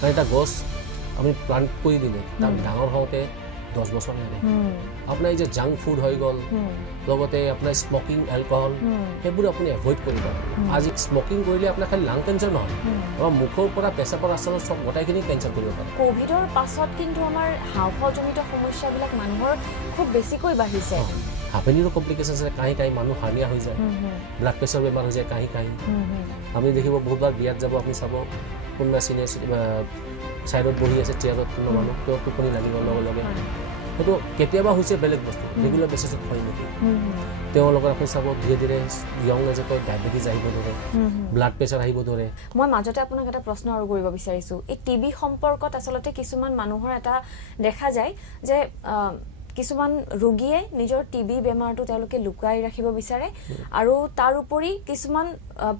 কাৰণ এটা গছ আমি প্লান্ট কৰি দিলে তাৰ ডাঙৰ হওঁতে 10 বছৰ লাগে আপোনাৰ এই যে জাংক ফুড হৈ গ'ল লগতে আপোনাৰ স্মকিং এলকহল সেইবোৰ আপুনি এভয়েড কৰিব আজি স্মকিং কৰিলে আপোনাৰ খালি লাং কেঞ্চাৰ নহয় আমাৰ মুখৰ পৰা পেচাবৰ আচলত সব গোটাইখিনি কেঞ্চাৰ কৰিব পাৰে কোভিডৰ পাছত কিন্তু আমাৰ হাওঁফাওঁজনিত সমস্যাবিলাক মানুহৰ খুব বেছিকৈ বাঢ়িছে হাঁপানীৰো কমপ্লিকেশ্যন আছে কাহি মানুহ হাৰ্নিয়া হৈ যায় ব্লাড প্ৰেছাৰ বেমাৰ হৈ যায় কাহি আপুনি দেখিব বহুতবাৰ বিয়াত যাব আপুনি চাব কোনোবা চিনিয়ৰ চাইডত বহি আছে চেয়াৰত কোনো মানুহ তেওঁ টোপনি লাগিব লগে লগে সেইটো কেতিয়াবা হৈছে বেলেগ বস্তু ৰেগুলাৰ বেচিছত হয় নেকি তেওঁৰ লগত আপুনি চাব ধীৰে ধীৰে য়ং এজত ডায়েবেটিছ আহিব ধৰে ব্লাড প্ৰেছাৰ আহিব ধৰে মই মাজতে আপোনাক এটা প্ৰশ্ন আৰু কৰিব বিচাৰিছোঁ এই টিবি সম্পৰ্কত আচলতে কিছুমান মানুহৰ এটা দেখা যায় যে কিছুমান ৰোগীয়ে নিজৰ টিবি বেমাৰটো তেওঁলোকে লুকাই ৰাখিব বিচাৰে আৰু তাৰ উপৰি কিছুমান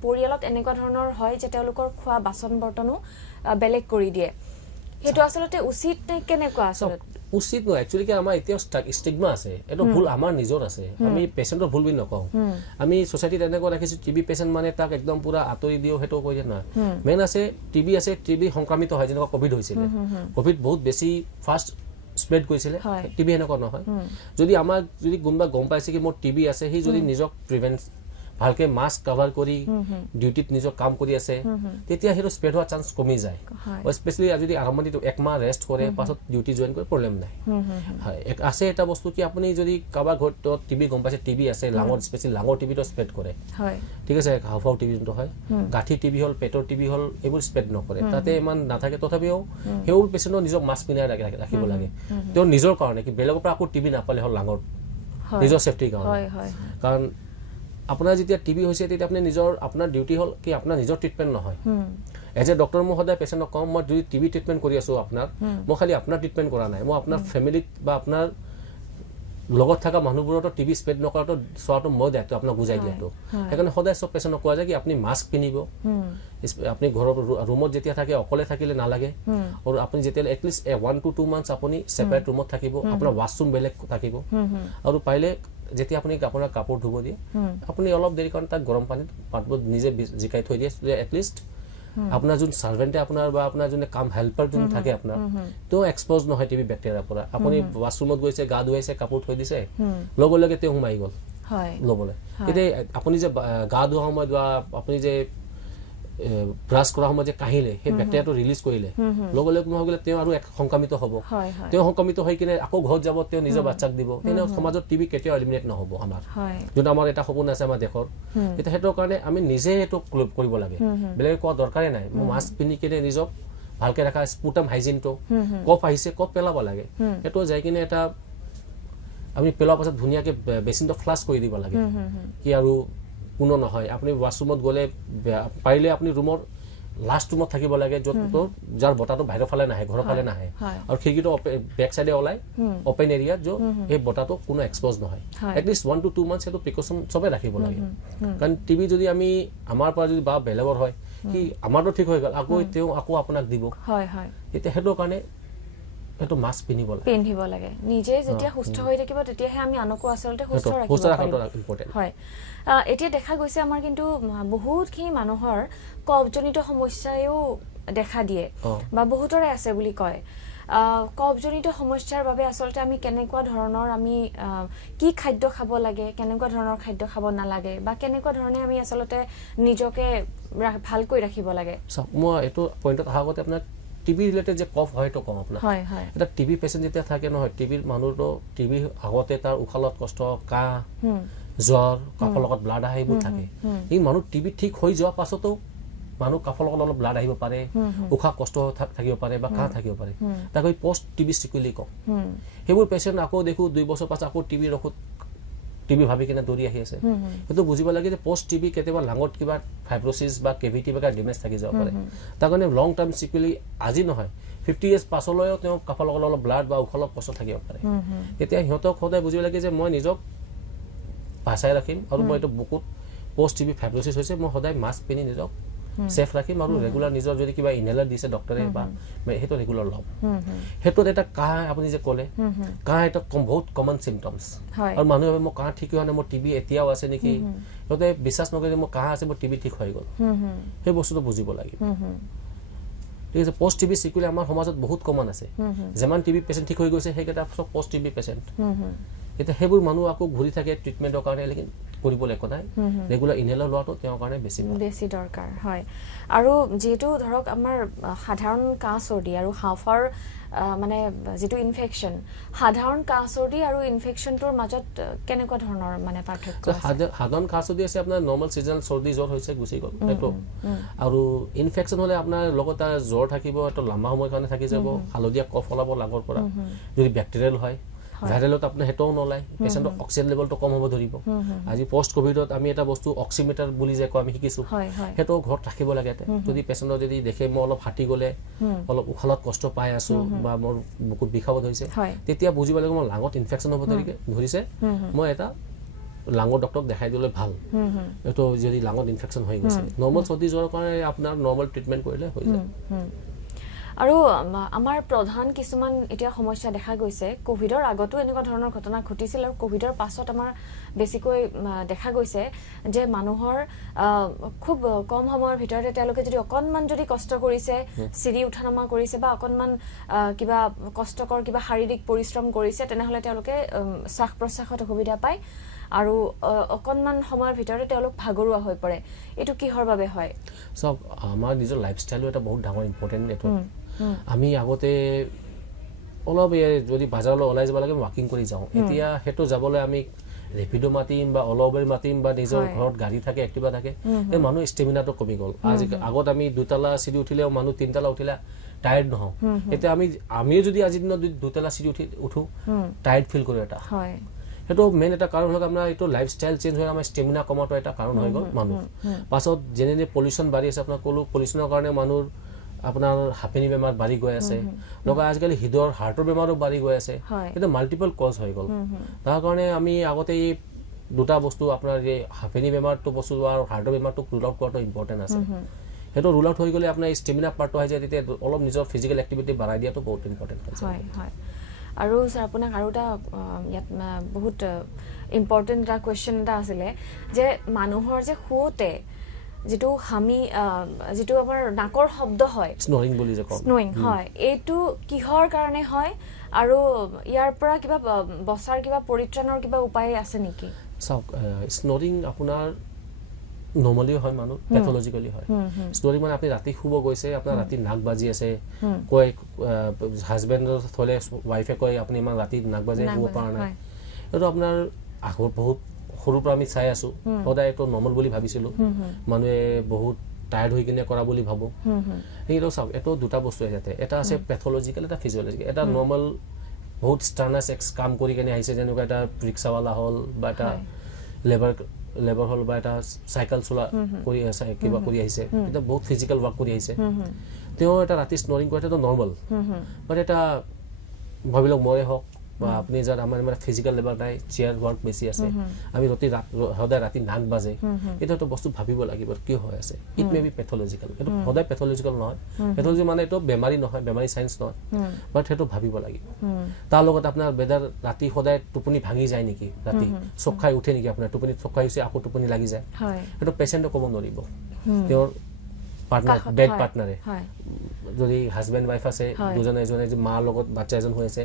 পৰিয়ালত এনেকুৱা ধৰণৰ হয় যে তেওঁলোকৰ খোৱা বাচন বৰ্তনো বেলেগ কৰি দিয়ে সেইটো আচলতে উচিত নে কেনেকুৱা আচলতে উচিত নহয় একচুৱেলি কি আমাৰ এতিয়া ষ্টিগমা আছে এইটো ভুল আমাৰ নিজৰ আছে আমি পেচেণ্টৰ ভুল বুলি নকওঁ আমি সোসাইটিত এনেকুৱা ৰাখিছোঁ টিবি পেচেণ্ট মানে তাক একদম পুৰা আঁতৰি দিও সেইটো কৈ যে নহয় মেইন আছে টিবি সংক্ৰমিত হয় যেনেকুৱা কোভিড হৈছিলে কোভিড বহুত বেছি ফাষ্ট স্প্ৰেড কৰিছিলে টিবি এনেকুৱা নহয় যদি আমাৰ যদি কোনোবা গম পাইছে কি মোৰ টিবি আছে সি যদি নিজক প্ৰিভেন্ট ভালকে মাস্ক কভাৰ কৰি ডিউটিত নিজৰ কাম কৰি আছে তেতিয়া হেটো স্প্ৰেড হোৱাৰ চান্স কমি যায় স্পেশালি যদি আৰম্ভণিত এক মাহ ৰেষ্ট কৰে পাছত ডিউটি জয়েন কৰে প্ৰবলেম নাই হয় আছে এটা বস্তু কি আপুনি যদি কাবাৰ ঘৰত টিবি গম পাইছে টিবি আছে লাঙৰ স্পেশালি লাঙৰ টিবিটো স্প্ৰেড কৰে হয় ঠিক আছে হাওফাও টিবি যোনটো হয় গাঁঠি টিবি হল পেটৰ টিবি হল এইবোৰ স্প্ৰেড নকৰে তাতে ইমান নাথাকে তথাপিও সেইবোৰ পেচেণ্টৰ নিজক মাস্ক পিন্ধাই ৰাখিব লাগে তেওঁ নিজৰ কাৰণে কি বেলেগৰ পৰা আকৌ টিবি নাপালে হল লাঙৰ নিজৰ সেফটিৰ কাৰণে কাৰণ আপোনাৰ যেতিয়া টিবি হৈছে তেতিয়া আপুনি নিজৰ আপোনাৰ ডিউটি হল কি আপোনাৰ নিজৰ ট্ৰিটমেন্ট নহয় এজ এ ডক্টৰ মই সদায় পেচেণ্টক কম মই যদি টিবি ট্ৰিটমেন্ট কৰি আছো আপোনাৰ মই খালি আপোনাৰ ট্ৰিটমেন্ট কৰা নাই মই আপোনাৰ ফ্যামিলিত বা আপোনাৰ লগত থকা মানুহবোৰটো টিবি স্প্ৰেড নকৰাটো চোৱাটো মই দায়িত্ব আপোনাক বুজাই দিয়াটো সেইকাৰণে সদায় সব পেচেণ্টক কোৱা যায় কি আপুনি মাস্ক পিন্ধিব আপুনি ঘৰৰ ৰুমত যেতিয়া থাকে অকলে থাকিলে নালাগে আৰু আপুনি যেতিয়া এটলিষ্ট 1 to 2 মান্থস আপুনি সেপাৰেট ৰুমত থাকিব আপোনাৰ ওয়াশৰুম বেলেগ থাকিব আৰু পাইলে যেতিয়া আপুনি আপোনাৰ কাপোৰ ধুব দিয়ে আপুনি অলপ দেৰি কাৰণ তাক গৰম পানীত পাতব নিজে জিকাই থৈ দিয়ে যে এটলিষ্ট আপোনাৰ যোন সাৰ্ভেন্টে আপোনাৰ বা আপোনাৰ যোন কাম হেল্পাৰ যোন থাকে আপোনাৰ তো এক্সপোজ নহয় টিবি ব্যাকটেৰিয়াৰ পৰা আপুনি ওয়াশৰুমত গৈছে গা ধুৱাইছে কাপোৰ থৈ দিছে লগে লগে তেওঁ সোমাই গ'ল হয় লবলে এতিয়া আপুনি যে গা ধোৱা সময়ত বা আপুনি যে ব্ৰাছ কৰা সময়ত যে কাহিলে সেই ব্যাকটেৰিয়াটো ৰিলিজ কৰিলে লগে লগে নহগলে তেওঁ আৰু সংক্ৰমিত হ'ব তেওঁ সংক্ৰমিত হৈ কিনে আকৌ ঘৰত যাব তেওঁ নিজৰ বাচ্চাক দিব তেনে সমাজত টিবি কেতিয়াও এলিমিনেট নহব আমাৰ যোন আমাৰ এটা সপোন আছে আমাৰ দেশৰ এটা হেতৰ কাৰণে আমি নিজে এটো কৰিব লাগে বেলেগ কোৱা দৰকাৰে নাই মাস্ক পিনি কিনে নিজক ভালকে ৰাখা স্পুটাম হাইজিনটো কফ আহিছে কফ পেলাব লাগে এটো যাই কিনে এটা আমি পেলোৱাৰ পাছত ধুনিয়াকে বেচিনটো ফ্লাশ কৰি দিব লাগে কি আৰু কোনো নহয় আপুনি ওয়াশৰুমত গলে পাৰিলে আপুনি ৰুমৰ লাষ্ট ৰুমত থাকিব লাগে যত যাৰ বতাটো বাহিৰৰ ফালে নাহে ঘৰৰ ফালে নাহে আৰু খিৰিকিটো বেক সাইডে ওলাই ওপেন এৰিয়া যো এই বতাটো কোনো এক্সপোজ নহয় এটলিষ্ট 1 to 2 মান্থস এটো প্ৰিকশন সবে ৰাখিব লাগে কাৰণ টিবি যদি আমি আমাৰ পৰা যদি বা বেলেগৰ হয় কি আমাৰটো ঠিক হৈ গল আকৌ আপোনাক দিব হয় হয় এতিয়া হেতৰ কাৰণে এটো মাস্ক পিন্ধিব লাগে নিজে যেতিয়া সুস্থ হৈ থাকিব তেতিয়াহে আমি আনকো আচলতে সুস্থ ৰাখিব পাৰিম হয় এতিয়া দেখা গৈছে আমাৰ কিন্তু বহুতখিনি মানুহৰ কফজনিত সমস্যায়ও দেখা দিয়ে বা বহুতৰে আছে বুলি কয় কফজনিত সমস্যাৰ বাবে আচলতে আমি কেনেকুৱা ধৰণৰ আমি কি খাদ্য খাব লাগে কেনেকুৱা ধৰণৰ খাদ্য খাব নালাগে বা কেনেকুৱা ধৰণে আমি আচলতে নিজকে ভালকৈ ৰাখিব লাগে মই এটো পইণ্টত আগতে আপোনাক টিবি ৰিলেটেড যে কফ হয় তো কম আপোনাৰ হয় হয় এটা টিবি পেশেন্ট যেতিয়া থাকে নহয় টিবিৰ মানুহটো টিবি আগতে তাৰ উখালত কষ্ট কাহ জ্বৰ কাফৰ লগত ব্লাড আহিব থাকে এই মানুহ টিবি ঠিক হৈ যোৱা পাছতো মানুহ কাফৰ লগত অলপ ব্লাড আহিব পাৰে উখা কষ্ট থাকিব পাৰে বা কাহ থাকিব পাৰে তাক এই পোষ্ট টিবি সিকুৱেলি কম হেবোৰ পেশেন্ট আকৌ দেখো 2 বছৰ পাছত আকৌ টিবি ৰখত টিবি ভাবি কিনে দৌৰি আহি আছে কিন্তু বুজিব লাগে যে পোষ্ট টিবি কেতিয়াবা লাঙত কিবা ফাইব্ৰোসিস বা কেভিটি বা ডেমেজ থাকি যাব পাৰে তাৰ কাৰণে লং টাৰ্ম সিকুৱেলি আজি নহয় 50 ইয়াৰ্স পাছলৈও তেওঁ কাফৰ লগত অলপ ব্লাড বা উখলত কষ্ট থাকিব পাৰে তেতিয়া হিহঁতক সদায় বুজিব লাগে যে মই নিজক বাচাই ৰাখিম আৰু মই এটো বুকুত পোষ্ট টিবি ফাইব্ৰোসিস হৈছে মই সদায় মাস্ক পিনি নিজক সেফ ৰাখিম আৰু ৰেগুলাৰ নিজৰ যদি কিবা ইনহেলাৰ দিছে ডক্টৰে বা হেটো ৰেগুলাৰ লম হেটো এটা কাহ আপুনি যে ক'লে কাহ এটা বহুত কমন সিম্পটমস আৰু মানুহে মই কাহ ঠিক হোৱা নাই মোৰ টিবি এতিয়াও আছে নেকি হেতে বিশ্বাস নকৰে মোৰ কাহ আছে মোৰ টিবি ঠিক হৈ গ'ল সেই বস্তুটো বুজিব লাগিব ঠিক আছে পোষ্ট টিবি সিকুৱেল আমাৰ সমাজত বহুত কমন আছে যেমান টিবি পেচেণ্ট ঠিক হৈ গৈছে সেইকেইটা সব পোষ্ট টিবি পেচেণ্ট এতিয়া সেইবোৰ মানুহ আকৌ ঘূৰি থাকে ট্ৰিটমেণ্টৰ কাৰণে লেকিন কৰিবলৈ একো নাই ৰেগুলাৰ ইনহেলাৰ লোৱাটো তেওঁৰ কাৰণে বেছি দৰকাৰ হয় আৰু যেহেতু ধৰক আমাৰ সাধাৰণ কাহ চৰ্দি আৰু হাঁফাৰ মানে যেটো ইনফেকশন সাধাৰণ কাহ চৰ্দি আৰু ইনফেকশনটোৰ মাজত কেনেকুৱা ধৰণৰ মানে পাৰ্থক্য আছে সাধাৰণ কাহ চৰ্দি আছে আপোনাৰ নৰ্মাল সিজনাল চৰ্দি জ্বৰ হৈছে গুচি গ'ল সেইটো আৰু ইনফেকশন হলে আপোনাৰ লগত জ্বৰ থাকিব এটা লম্বা সময় কাৰণে থাকি যাব হালধীয়া কফ ওলাব লাগৰ পৰা যদি ব্যাকটেৰিয়াল হয় ভাইৰালত আপোনাৰ হেটোও নলাই পেশেন্টৰ অক্সিজেন লেভেলটো কম হ'ব ধৰিব আজি পোষ্ট কোভিডত আমি এটা বস্তু অক্সিমিটাৰ বুলি যে কয় আমি শিকিছো হেটো ঘৰত ৰাখিব লাগে যদি পেশেন্টৰ যদি দেখে মই অলপ হাতি গলে অলপ উখালত কষ্ট পাই আছো বা মোৰ বুকুত বিষাব ধৰিছে তেতিয়া বুজিব লাগে মোৰ লাঙত ইনফেকশন হ'ব ধৰিছে মই এটা লাঙৰ ডক্টৰক দেখাই দিলে ভাল এটো যদি লাঙত ইনফেকশন হৈ গৈছে নৰ্মাল চৰ্দি জ্বৰৰ কাৰণে আপোনাৰ নৰ্মাল ট্ৰিটমেন্ট কৰিলে হৈ যায় আৰু আমাৰ প্ৰধান কিছুমান এতিয়া সমস্যা দেখা গৈছে কোভিডৰ আগতো এনেকুৱা ধৰণৰ ঘটনা ঘটিছিল আৰু কোভিডৰ পাছত আমাৰ বেছিকৈ দেখা গৈছে যে মানুহৰ খুব কম সময়ৰ ভিতৰতে তেওঁলোকে যদি অকনমান যদি কষ্ট কৰিছে সিৰি উঠানামা কৰিছে বা অকনমান কিবা কষ্টকৰ কিবা শাৰীৰিক পৰিশ্ৰম কৰিছে তেনেহলে তেওঁলোকে শ্বাস প্ৰশ্বাসত অসুবিধা পায় আৰু অকনমান সময়ৰ ভিতৰতে তেওঁলোক ভাগৰুৱা হৈ পৰে এটো কিহৰ বাবে হয় সব আমাৰ নিজৰ লাইফষ্টাইল এটা বহুত ডাঙৰ ইম্পৰ্টেন্ট এটো আমি আগতে অলপ যদি বাজাৰলৈ ওলাই যাব লাগে ওয়াকিং কৰি যাওঁ এতিয়া হেটো যাবলৈ আমি ৰেপিডো মাতিম বা অলবেৰ মাতিম বা নিজৰ ঘৰত গাড়ী থাকে এক্টিভা থাকে এই মানুহ ষ্টেমিনাটো কমি গ'ল আজি আগত আমি দুতলা সিৰি উঠিলেও মানুহ তিনতলা উঠিলা টায়াৰ্ড নহওঁ এতিয়া আমি যদি আজি দিনত দুতলা সিৰি উঠো টায়াৰ্ড ফিল কৰো এটা হয় হেটো মেইন এটা কাৰণ হ'ল আপোনাৰ এটো লাইফষ্টাইল চেঞ্জ হৈ আমাৰ ষ্টেমিনা কমাটো এটা কাৰণ হৈ গ'ল মানুহ পাছত যেনে পলিউশন বাঢ়ি আছে আপোনাৰ কলো পলিউশনৰ কাৰণে মানুহৰ আপোনাৰ হাঁপানি বেমাৰ বাঢ়ি গৈ আছে লগা আজিকালি হৃদয়ৰ হাৰ্টৰ বেমাৰো বাঢ়ি গৈ আছে এটা মাল্টিপল কজ হৈ গ'ল তাৰ কাৰণে আমি আগতে এই দুটা বস্তু আপোনাৰ এই হাঁপানি বেমাৰটো বস্তু আৰু হাৰ্টৰ বেমাৰটো ৰুল আউট কৰাটো ইম্পৰ্টেন্ট আছে হেটো ৰুল আউট হৈ গ'লে আপোনাৰ ষ্টেমিনা পাৰ্টটো হৈ যায় তেতিয়া অলপ নিজৰ ফিজিক্যাল এক্টিভিটি বঢ়াই দিয়াটো বহুত ইম্পৰ্টেন্ট হয় হয় আৰু স্যাৰ আপোনাক আৰু এটা ইয়াত বহুত ইম্পৰ্টেন্ট এটা কোৱেশ্চন এটা আছিলে যে মানুহৰ যে শুওতে যেটো হামি যেটো আমাৰ নাকৰ শব্দ হয় স্নোৰিং বুলি যে কয় স্নোৰিং হয় এটো কিহৰ কাৰণে হয় আৰু ইয়াৰ পৰা কিবা বছাৰ কিবা পৰিত্ৰাণৰ কিবা উপায় আছে নেকি সব স্নোৰিং আপোনাৰ নৰ্মালি হয় মানুহ প্যাথলজিক্যালি হয় স্নোৰিং মানে আপনি ৰাতি শুব গৈছে আপোনাৰ ৰাতি নাক বাজি আছে কয় হাজবেণ্ডৰ থলে ওয়াইফে কয় আপুনি ইমান ৰাতি নাক বাজি শুব পৰা নাই এটো আপোনাৰ আগৰ বহুত সৰুৰ পৰা আমি চাই আছো সদায় এটো নৰ্মাল বুলি ভাবিছিলো মানুহে বহুত টায়াৰ্ড হৈ কিনে কৰা বুলি ভাবো এইটো সব এটো দুটা বস্তু আছে এটা আছে প্যাথলজিক্যাল এটা ফিজিওলজিক্যাল এটা নৰ্মাল বহুত স্টাৰ্নাস এক্স কাম কৰি কিনে আহিছে যেনেকুৱা এটা ৰিক্সাৱালা হল বা এটা লেবাৰ হল বা এটা সাইকেল চলা কৰি আছে কিবা কৰি আহিছে এটা বহুত ফিজিক্যাল ওয়াৰ্ক কৰি আহিছে তেও এটা ৰাতি স্নোৰিং কৰাটো তো নৰ্মাল বাট এটা ভাবিলক মৰে হক বা আপনি যাৰ আমাৰ মানে ফিজিক্যাল লেবাৰ নাই চেয়াৰ ওয়াৰ্ক বেছি আছে আমি সদায় ৰাতি নাক বাজে এটা তো বস্তু ভাবিব লাগিব কি হৈ আছে ইট মে বি প্যাথলজিক্যাল এটা সদায় প্যাথলজিক্যাল নহয় প্যাথলজি মানে এটা বেমাৰী নহয় বেমাৰী সাইন্স নহয় বাট হেটো ভাবিব লাগিব তাৰ লগত আপোনাৰ বেদাৰ ৰাতি সদায় টোপনি ভাঙি যায় নেকি ৰাতি চখাই উঠে নেকি আপোনাৰ টোপনি চখাই হৈছে আকৌ টোপনি লাগি যায় হয় হেটো পেশেন্টে ক'ব নৰিব তেওঁৰ পাৰ্টনাৰ বেড পাৰ্টনাৰে যদি হাজবেন্ড ওয়াইফ আছে দুজনে এজনে যে মাৰ লগত বাচ্চা এজন হৈ আছে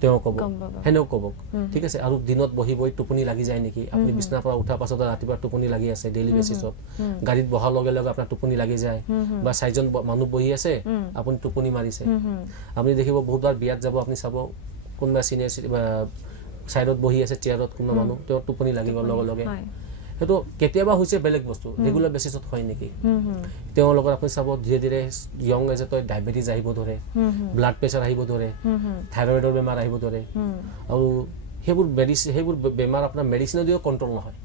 তেও কব হেনেও কব ঠিক আছে আৰু দিনত বহি বহি টোপনি লাগি যায় নেকি আপুনি বিছনাৰ পৰা উঠাৰ পাছত ৰাতিপুৱা টোপনি লাগি আছে ডেইলি বেসিছত গাড়ীত বহাৰ লগে লগে আপোনাৰ টোপনি লাগি যায় বা চাৰিজন মানুহ বহি আছে আপুনি টোপনি মাৰিছে আপুনি দেখিব বহুতবাৰ বিয়াত যাব আপুনি চাব কোনবা সিনিয়ৰ সাইডত বহি আছে চেয়াৰত কোনবা মানুহ তেও টোপনি লাগিব লগে লগে হেটো কেতিয়াবা হৈছে বেলেগ বস্তু ৰেগুলাৰ বেসিছত হয় নেকি তেও লগত আপুনি চাব ধীৰে ধীৰে ইয়ং এজে তো ডায়াবেটিস আহিব ধৰে ব্লাড প্ৰেছাৰ আহিব ধৰে থাইৰয়েডৰ বেমাৰ আহিব ধৰে আৰু হেবুৰ বেমাৰ আপোনাৰ মেডিচিন দিও কন্ট্ৰোল নহয়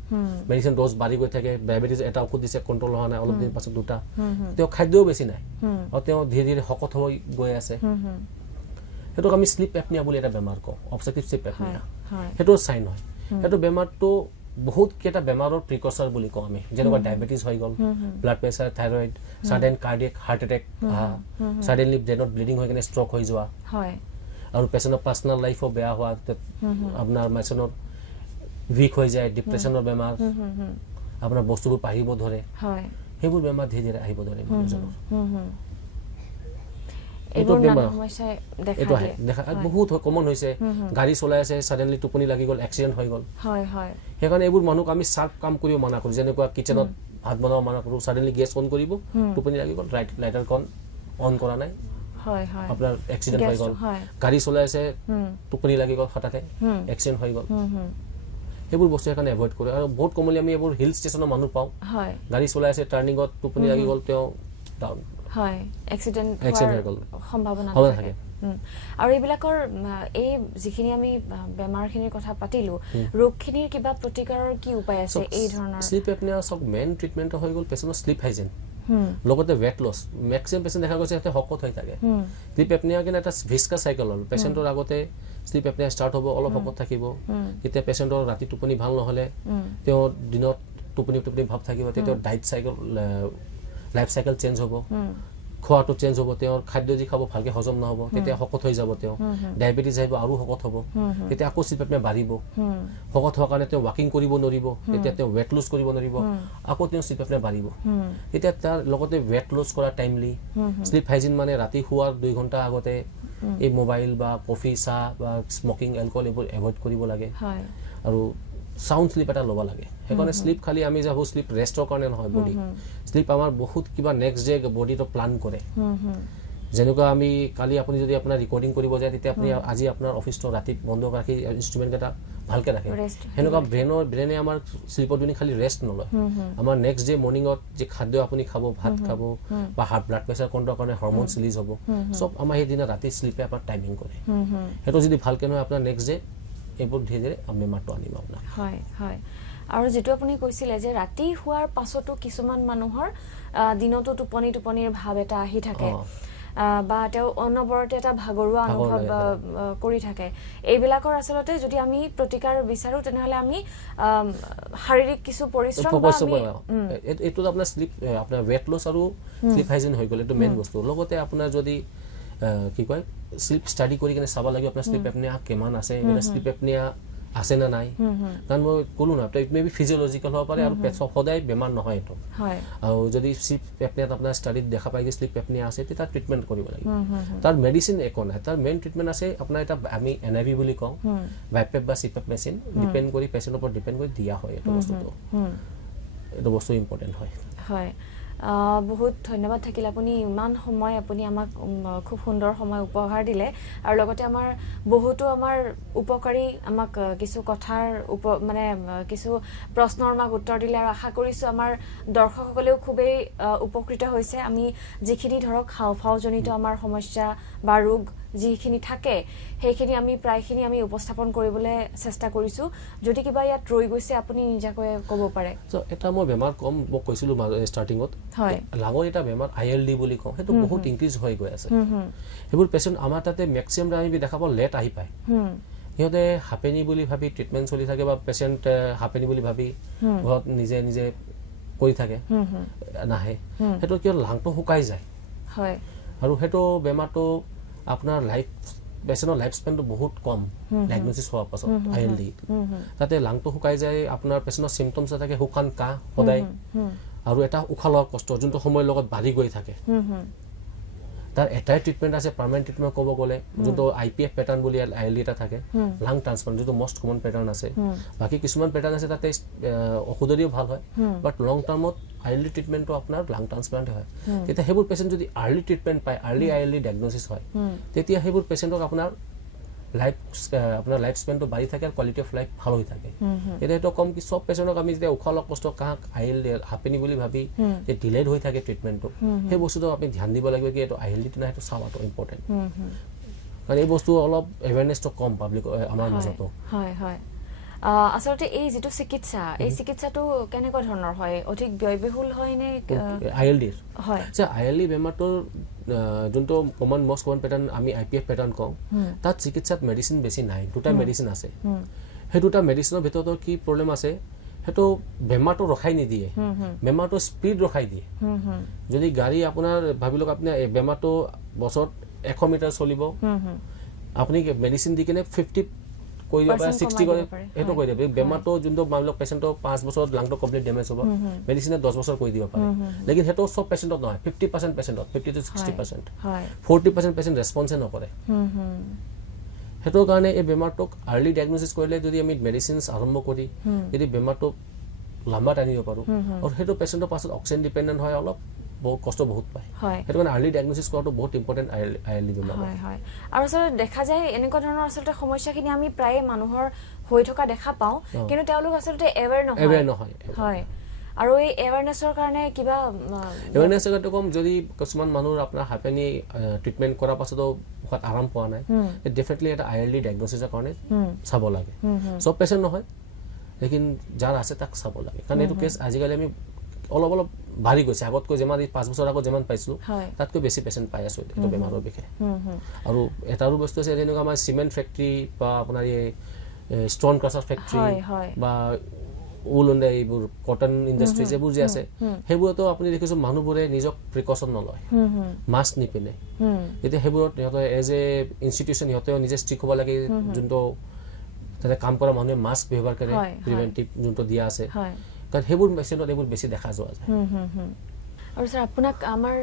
মেডিচিন ডোজ বাঢ়ি গৈ থাকে ডায়াবেটিস এটা ঔষধ দিছে কন্ট্ৰোল হোৱা নাই অলপ দিন পাছত দুটা তেও খাদ্যও বেছি নাই আৰু তেও ধীৰে ধীৰে শকত হৈ গৈ আছে হেটো আমি স্লিপ এপনিয়া বুলি এটা বেমাৰ কওঁ অবস্ট্ৰাকটিভ স্লিপ এপনিয়া হেটো সাইন হয় হেটো বেমাৰটো বহুত কেটা বেমাৰৰ প্ৰিকছৰ বুলি কওঁ আমি যেনেকুৱা ডায়াবেটিস হৈ গল blood pressure thyroid sudden cardiac heart attack suddenly ব্ৰেনত ব্লিডিং হৈ কিনে ষ্ট্ৰোক হৈ যোৱা হয় আৰু পেশেন্টৰ পাৰ্সোনাল লাইফও বেয়া হোৱা আপোনাৰ মেছনৰ উইক হৈ যায় ডিপ্ৰেছনৰ বেমাৰ আপোনাৰ বস্তুবোৰ পাহিব ধৰে হয় হেবুৰ বেমাৰ ধীৰে ধীৰে আহিব ধৰে মানুহজনৰ এইটো এইবোৰ বেমাৰ নানা সমস্যাই দেখা এইটো আহে দিয়ে দেখা বহুত কমন হৈছে গাড়ী চলাই আছে সাডেনলি টোপনি লাগি গ'ল এক্সিডেণ্ট হৈ গ'ল হয় হয় সেইকাৰণে এইবোৰ মানুহক আমি চাৰ্প কাম কৰিব মানা কৰোঁ যেনেকুৱা কিচেনত ভাত বনাব মানা কৰোঁ সাডেনলি গেছ অন কৰিব টোপনি লাগি গ'ল লাইটাৰখন অন কৰা নাই হয় হয় আপোনাৰ এক্সিডেণ্ট হৈ গ'ল হয় গাড়ী চলাই আছে টোপনি লাগি গ'ল হঠাতে এক্সিডেণ্ট হৈ গ'ল সেইবোৰ বস্তু সেইকাৰণে এভইড কৰোঁ আৰু বহুত কমনলি আমি এইবোৰ হিল ষ্টেচনৰ মানুহ পাওঁ হয় গাড়ী চলাই আছে টাৰ্ণিঙত টোপনি লাগি গ'ল তেওঁ ডাউন হয় এক্সিডেণ্ট হৈ গ'ল সম্ভাৱনা হ'ব থাকে থাকে আৰু এইবিলাকৰ এই যিখিনি আমি বেমাৰখিনিৰ কথা পাতিলো ৰোগখিনিৰ কিবা প্ৰতিকাৰৰ কি উপায় আছে এই ধৰণৰ শ্লিপ এপনিয়া সব মেইন ট্ৰিটমেণ্ট হৈ গ'ল পেচেণ্টৰ শ্লিপ হাইজিন লগতে ৱেট লছ মেক্সিমাম পেচেণ্ট দেখা গৈছে সিহঁতে শকত হৈ থাকে শ্লিপ এপনিয়া কিন্তু এটা ভিস্কা চাইকেল হ'ল পেচেণ্টৰ আগতে শ্লিপ এপনিয়া ষ্টাৰ্ট হ'ব অলপ শকত থাকিব তেতিয়া পেচেণ্টৰ ৰাতি টোপনি ভাল নহ'লে তেওঁ দিনত টোপনি ভাৱ থাকিব তেতিয়া diet cycle life cycle change হ'ব খোৱাটো চেঞ্জ হ'ব তেওঁৰ খাদ্য যি খাব ভালকৈ হজম নহ'ব তেতিয়া শকত হৈ যাব তেওঁ ডায়েবেটিছ আহিব আৰু শকত হ'ব তেতিয়া আকৌ শ্লিপ এপনিয়া বাঢ়িব শকত হোৱাৰ কাৰণে তেওঁ ৱাকিং কৰিব নোৱাৰিব তেতিয়া তেওঁ ৱেট লুজ কৰিব নোৱাৰিব আকৌ তেওঁ শ্লিপ এপনিয়া বাঢ়িব তেতিয়া তাৰ লগতে ৱেট লুজ কৰা টাইমলি শ্লিপ হাইজিন মানে ৰাতি শোৱাৰ 2 ঘণ্টা আগতে এই মোবাইল বা কফি চাহ বা স্মকিং এলকহল এইবোৰ এভইড কৰিব লাগে আৰু সাউন্ড স্লিপ এটা ল'ব লাগে সেইকাৰণে স্লিপ খালি আমি যাবো স্লিপ ৰেষ্টৰ কাৰণে নহয় বডি স্লিপ আমাৰ বহুত কিবা নেক্সট ডে বডিটো প্লান কৰে যেনেকুৱা আমি কালি আপুনি যদি আপোনাৰ ৰেকৰ্ডিং কৰিব যায় তেতিয়া আপুনি আজি আপোনাৰ অফিচটো ৰাতি বন্ধ ৰাখি ইনষ্ট্ৰুমেণ্ট এটা ভালকৈ ৰাখে সেনেকুৱা ব্ৰেনে আমাৰ স্লিপৰ দিনে খালি ৰেষ্ট নলয় আমাৰ নেক্সট ডে মৰ্ণিঙত যে খাদ্য আপুনি খাব ভাত খাব বা হাৰ্ট ব্লাড প্ৰেছাৰ কণ্ট্ৰল কাৰণে হৰম'নছ ৰিলিজ হ'ব চব আমাৰ সেইদিনা ৰাতি স্লিপে আমাৰ টাইমিং কৰে সেইটো যদি ভালকৈ নহয় আপোনাৰ নেক্সট ডে এইবোৰ ধীৰে ধীৰে আমি বেমাৰটো আনিম আপোনাক হয় হয় আৰু যেটো আপুনি কৈছিলে যে ৰাতি হোৱাৰ পাছতো কিছুমান মানুহৰ দিনতো টোপনিৰ ভাৱ এটা আহি থাকে বা তেওঁ অনবৰতে এটা ভাগৰুৱা অনুভৱ কৰি থাকে এইবিলাকৰ আচলতে যদি আমি প্ৰতিকাৰ বিচাৰো তেনেহলে আমি শাৰীৰিক কিছু পৰিশ্ৰম বা আমি এইটো আপোনাৰ স্লিপ আপোনাৰ ৱেট লছ আৰু স্লিপ হাইজিন হৈ গ'ল এইটো মেইন বস্তু লগতে আপোনাৰ যদি কি কয় স্লিপ ষ্টাডি কৰি কিনে চাব লাগে আপোনাৰ স্লিপ এপনিয়া কিমান আছে মানে স্লিপ এপনিয়া আছে না নাই কাৰণ মই ক'লো না ইট মে বি ফিজিঅলজিকেল হ'ব পাৰে আৰু সদায় বেমাৰ নহয় এইটো আৰু যদি স্লিপ এপনিয়াত আপোনাৰ ষ্টাডিত দেখা পায় যে স্লিপ এপনিয়া আছে তেতিয়া ট্ৰিটমেণ্ট কৰিব লাগিব তাৰ মেডিচিন একো নাই তাৰ মেইন ট্ৰিটমেণ্ট আছে আপোনাৰ এটা আমি এনআইভি বুলি কওঁ ভাইপেপ বা চিপেপ মেচিন ডিপেণ্ড কৰি পেচেণ্টৰ ওপৰত ডিপেণ্ড কৰি দিয়া হয় এইটো বস্তু ইম্পৰ্টেণ্ট হয় হয় বহুত ধন্যবাদ থাকিল আপুনি ইমান সময় আপুনি আমাক খুব সুন্দৰ সময় উপহাৰ দিলে আৰু লগতে আমাৰ বহুতো আমাৰ উপকাৰী আমাক কিছু কথাৰ মানে কিছু প্ৰশ্নৰ আমাক উত্তৰ দিলে আৰু আশা কৰিছো আমাৰ দৰ্শকসকলেও খুবেই উপকৃত হৈছে আমি যিখিনি ধৰক হাওঁফাওঁজনিত আমাৰ সমস্যা বা ৰোগ যিখিনি থাকে সেইখিনি আমি প্ৰায়খিনি আমি উপস্থাপন কৰিবলৈ চেষ্টা কৰিছো যদি কিবা ইয়াত ৰৈ গৈছে আপুনি নিজাকৈ ক'ব পাৰে এটা মই বেমাৰ কম মই কৈছিলো ষ্টাৰ্টিঙত লাঙৰ এটা বেমাৰ ILD বুলি কওঁ সেইটো বহুত ইনক্ৰিজ হৈ গৈ আছে সেইবোৰ পেচেণ্ট আমাৰ তাতে মেক্সিমাম আমি দেখা পাওঁ লেট আহি পায় সিহঁতে হাপেনি বুলি ভাবি ট্ৰিটমেণ্ট চলি থাকে বা পেচেণ্ট হাপেনি বুলি ভাবি ঘৰত নিজে নিজে কৰি থাকে নাহে সেইটো কিয় লাংটো শুকাই যায় আৰু সেইটো বেমাৰটো আপোনাৰ পেচেণ্টৰ লাইফ স্পেনটো বহুত কম ডায়েগনচিছ হোৱাৰ পাছত ILD তাতে লাংটো শুকাই যায় আপোনাৰ পেচেণ্টৰ চিমটমছ থাকে শুকান কাহ সদায় আৰু এটা উশাহ লোৱাৰ কষ্ট যোনটো সময়ৰ লগত বাঢ়ি গৈ থাকে তাৰ এটাই ট্ৰিটমেণ্ট আছে পাৰ্মানেণ্ট ট্ৰিটমেণ্ট ক'ব গ'লে যোনটো IPF পেটাৰ্ণ বুলি ILD এটা থাকে লাং ট্ৰান্সপ্লাণ্ট যোনটো মষ্ট কমন পেটাৰ্ণ আছে বাকী কিছুমান পেটাৰ্ণ আছে তাতে ঔষধেদিও ভাল হয় বাট লং টাৰ্মত ILD ট্ৰিটমেণ্টটো আপোনাৰ লাং ট্ৰান্সপ্লাণ্টে হয় তেতিয়া সেইবোৰ পেচেণ্ট যদি আৰ্লি ট্ৰিটমেণ্ট পায় আৰ্লি ILD ডায়েগনচিছ হয় তেতিয়া সেইবোৰ পেচেণ্টক আপোনাৰ লাইফ স্পেনটো বাঢ়ি থাকে আৰু কোৱালিটি অফ লাইফ ভাল হৈ থাকে এতিয়া সেইটো কম কি চব পেচেণ্টক আমি যেতিয়া উশাহ লোৱা কষ্ট কাহ ILD হাপেনি বুলি ভাবি যে ডিলেড হৈ থাকে ট্ৰিটমেণ্টটো সেই বস্তুটো আমি ধ্যান দিব লাগিব কি এইটো ILD নাই সেইটো চাৱাটো ইম্পৰ্টেণ্ট কাৰণ এই বস্তু অলপ এৱেৰনেছটো কম পাব্লিক আমাৰ মাজতো হয় হয় আসলতে এই যেটো চিকিৎসা এই চিকিৎসাটো কেনেকুৱা ধৰণৰ হয় অধিক ব্যয়বহুল হয় নে ILD হয় যে ILD বেমাৰটোৰ যোনটো কমন মষ্ট কমন পেটাৰ্ণ আমি IPF পেটাৰ্ণ কওঁ তাত চিকিৎসাত মেডিচিন বেছি নাই দুটা মেডিচিন আছে সেই দুটা মেডিচিনৰ ভিতৰত কি প্ৰব্লেম আছে সেইটো বেমাৰটো ৰখাই নিদিয়ে বেমাৰটো স্পীড ৰখাই দিয়ে যদি গাড়ী আপোনাৰ ভাবি লওক আপুনি বেমাৰটো বছৰত 100 মিটাৰ চলিব আপুনি মেডিচিন দি কিনে 50 কৈ দিব পাৰে 60 কৰে পাৰে। এটো কৈ দিব বেমাৰটো যোনটো মানলক পেশেন্টৰ 5 বছৰ লাংটো কমপ্লিট ড্যামেজ হ'ব মেডিসিনে 10 বছৰ কৈ দিব পাৰে লেকিন হেটো সব পেশেন্টত নহয় 50% পেশেন্টত 50 to 60% হয় 40% পেশেন্ট ৰেসপন্সে নকৰে হেটোৰ কাৰণে এই বেমাৰটোক আৰ্লি ডায়াগনোসিস কৰিলে যদি আমি মেডিসিনস আৰম্ভ কৰি যদি বেমাৰটো লম্বা টানিব পাৰো আৰু হেটো পেশেন্টৰ পাছত অক্সিজেন ডিপেন্ডেন্ট হয় অলপ বহুত কষ্ট বহুত পায় হেটো মানে আৰ্লি ডায়াগনোসিস কৰাটো বহুত ইম্পৰ্টেন্ট আৰ্লি বেমাৰ হয় হয় আৰু আসলে দেখা যায় এনেকুৱা ধৰণৰ আসলে সমস্যাখিনি আমি প্ৰায় মানুহৰ হৈ থকা দেখা পাওঁ কিন্তু তেওঁলোক আসলে এৱেৰ নহয় হয় আৰু এই এৱেৰনেছৰ কাৰণে কিবা এৱেৰনেছৰ কাৰণে কম যদি কিছুমান মানুহৰ আপোনাৰ হাইপেনি ট্ৰিটমেন্ট কৰাৰ পাছতো বহুত আৰাম পোৱা নাই ডেফিনেটলি এটা আৰ্লি ডায়াগনোসিসৰ কাৰণে চাব লাগে সব পেশেন্ট নহয় লেকিন যাৰ আছে তাক চাব লাগে কাৰণ এইটো কেছ আজিকালি আমি অলপ অলপ ভাৰি গৈছে আগতকৈ যেমান 5 বছৰ আগত যেমান পাইছো তাতকৈ বেছি পেশেন্ট পাই আছো এইটো বেমাৰৰ বিষয়ে আৰু এটাৰো বস্তু আছে যেনেকুৱা আমাৰ সিমেন্ট ফ্যাক্টৰি বা আপোনাৰ এই ষ্টন ক্ৰাছাৰ ফ্যাক্টৰি বা উল এণ্ড এইবোৰ কটন ইণ্ডাষ্ট্ৰি যেবোৰ যে আছে হেবোৰতো আপুনি দেখিছো মানুহবোৰে নিজক প্ৰিকশন নলয় মাস্ক নিপিনে এতিয়া হেবোৰত সিহঁতে এজ এ ইনষ্টিটিউচন সিহঁতেও নিজে ষ্ট্ৰিক হ'ব লাগে যোনটো তাতে কাম কৰা মানুহে মাস্ক ব্যৱহাৰ কৰে প্ৰিভেন্টিভ যোনটো দিয়া আছে কাৰণ হেবোৰ মেচিনত এইবোৰ বেছি দেখা যোৱা যায় আৰু স্যাৰ আপোনাক আমাৰ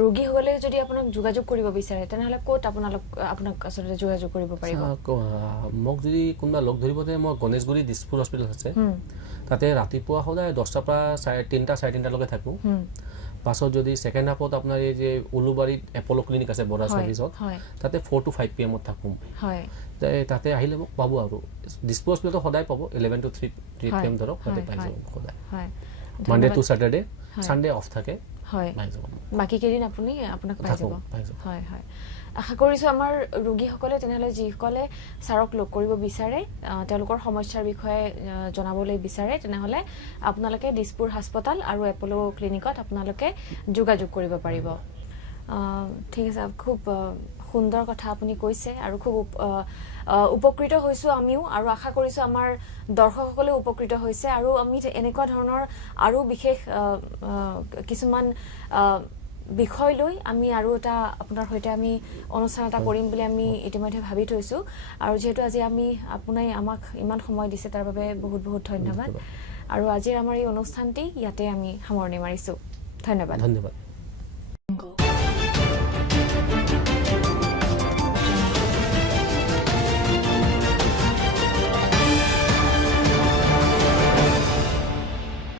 ৰোগী হলে যদি আপোনাক যোগাযোগ কৰিব বিচাৰে তেনেহলে ক'ত আপোনাক আসলে যোগাযোগ কৰিব পাৰিব মোক যদি কোনবা লগ ধৰিব দে মই গণেশগুৰি দিছপুৰ হস্পিটেল আছে তাতে ৰাতিপুৱা সদায় 10টা পৰা 3টা 3:30 লৈকে থাকো পাছত যদি সেকেন্ড হাফত আপোনাৰ এই যে উলুবাৰীত এপোলো ক্লিনিক আছে বড়া সাৰ্ভিসত তাতে 4 to 5 pm থাকো হয় তাতে আহিলে মোক পাব আৰু দিছপুৰ হস্পিটেলত সদায় পাব 11 to 3 pm ধৰক তাতে পাই যাব সদায় হয় মানডে টু স্যাটাৰডে সানডে অফ থাকে হয় বাকি কেদিন আপুনি আপোনাক পাই যাব হয় হয় আশা কৰিছো আমাৰ ৰোগীসকলে তেনেহলে যিসকলে সাৰক লগ কৰিব বিচাৰে তেওঁলোকৰ সমস্যাৰ বিষয়ে জনাবলৈ বিচাৰে তেনেহলে আপোনালোকে দিছপুৰ হাস্পতাল আৰু এপোলো ক্লিনিকত আপোনালোকে যোগাযোগ কৰিব পাৰিব ঠিক আছে খুব সুন্দৰ কথা আপুনি কৈছে আৰু খুব উপকৃত হৈছো আমিও আৰু আশা কৰিছো আমাৰ দৰ্শকসকলে উপকৃত হৈছে আৰু আমি এনেকুৱা ধৰণৰ আৰু বিশেষ কিছুমান বিষয় লৈ আমি আৰু এটা আপোনাৰ হৈতে আমি অনুষ্ঠান এটা কৰিম বুলি আমি ইতিমধ্যে ভাবি থৈছো আৰু যেহেতু আজি আমি আপুনি আমাক ইমান সময় দিছে তাৰ বাবে বহুত বহুত ধন্যবাদ আৰু আজিৰ আমাৰ এই অনুষ্ঠানটি ইয়াতে আমি সামৰণি মাৰিছো ধন্যবাদ